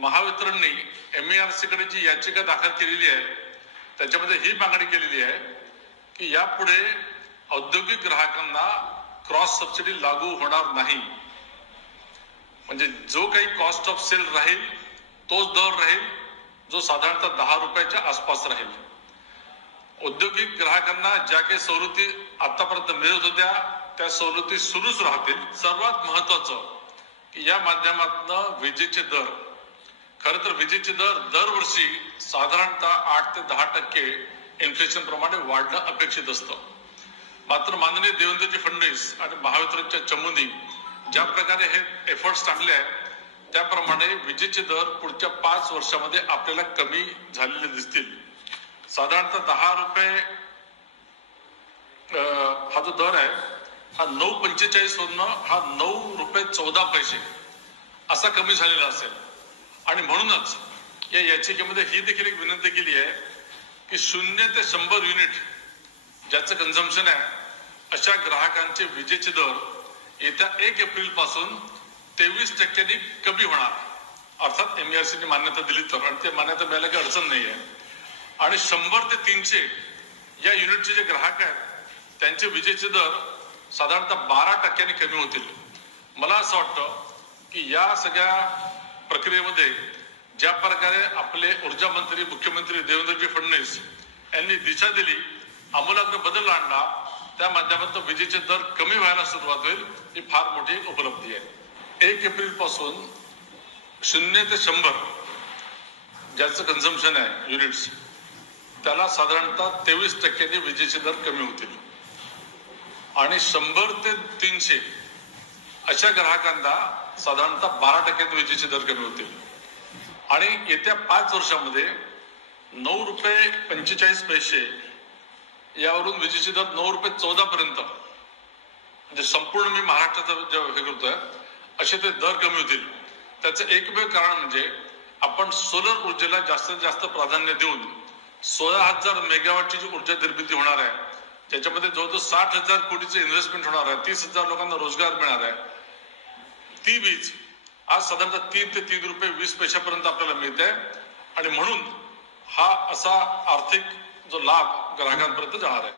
महावितरणने MERC कडे जी याचिका दाखल केलेली आहे त्याच्यामध्ये ही मागणी केलेली आहे की यापुढे औद्योगिक ग्राहकांना क्रॉस सबसिडी लागू होणार नाही. म्हणजे जो काही कॉस्ट ऑफ सेल राहील तोच दर राहील जो साधारणतः 10 रुपयाच्या आसपास राहील. औद्योगिक ग्राहकांना ज्या काही सवलती आतापर्यंत मिळत होत्या त्या सवलती सुरूच राहतील. सर्वात महत्वाचं की या माध्यमातून विजेचे दर, खरं तर विजेचे दर दरवर्षी साधारणतः 8 ते 10% इन्फ्लेशन प्रमाणे वाढणं अपेक्षित असतं. मात्र माननीय देवेंद्रजी फडणवीस आणि महावितरणच्या चमूंनी ज्या प्रकारे हे एफर्ट्स टाकले आहेत त्याप्रमाणे विजेचे दर पुढच्या 5 वर्षामध्ये आपल्याला कमी झालेले दिसतील. साधारणतः 10 रुपये हा जो दर आहे हा 9.45 वरून हा 9 रुपये 14 पैसे असा कमी झालेला असेल. आणि म्हणूनच या याचिकेमध्ये ही देखील एक विनंती केली आहे की 0 ते 100 युनिट ज्याचं कन्झम्पशन आहे अशा ग्राहकांचे विजेचे दर येत्या 1 एप्रिल पासून 23% कमी होणार. अर्थात MERC ने मान्यता दिली तर, आणि ते मान्यता मिळायला काही अडचण नाही आहे. आणि 100 ते 300 या युनिटचे जे ग्राहक आहेत त्यांचे विजेचे दर साधारणतः 12% कमी होतील. मला असं वाटतं की या सगळ्या प्रक्रियेमध्ये ज्या प्रकारे आपले ऊर्जा मंत्री मुख्यमंत्री देवेंद्रजी फडणवीस यांनी दिशा दिली, आमूलाग्र बदल आणला, त्या माध्यमातून विजेचे दर कमी व्हायला सुरुवात होईल. ही फार मोठी उपलब्धी आहे. 1 एप्रिल पासून 0 ते 100 ज्याचं कन्झम्पशन आहे युनिट्स त्याला साधारणतः 23% विजेचे दर कमी होतील. आणि 100 ते 300 अशा ग्राहकांना साधारणतः 12% विजेचे दर कमी होतील. आणि येत्या 5 वर्षामध्ये 9 रुपये 45 पैसे यावरून विजेचे दर 9 रुपये 14 पर्यंत, म्हणजे संपूर्ण मी महाराष्ट्राचा हे करतोय असे ते दर कमी होतील. त्याचं एकमेव कारण म्हणजे आपण सोलर ऊर्जेला जास्तीत जास्त प्राधान्य देऊन 16,000 मेगावॉटची जी ऊर्जा निर्मिती होणार आहे त्याच्यामध्ये जवळजवळ 60,000 कोटीचे इन्व्हेस्टमेंट होणार आहे, 30,000 लोकांना रोजगार मिळणार आहे. ती वीज आज साधारणतः 3 ते 3 रुपये 20 पैशापर्यंत आपल्याला मिळते. आणि म्हणून हा असा आर्थिक जो लाभ ग्राहकांपर्यंत जाणार आहे.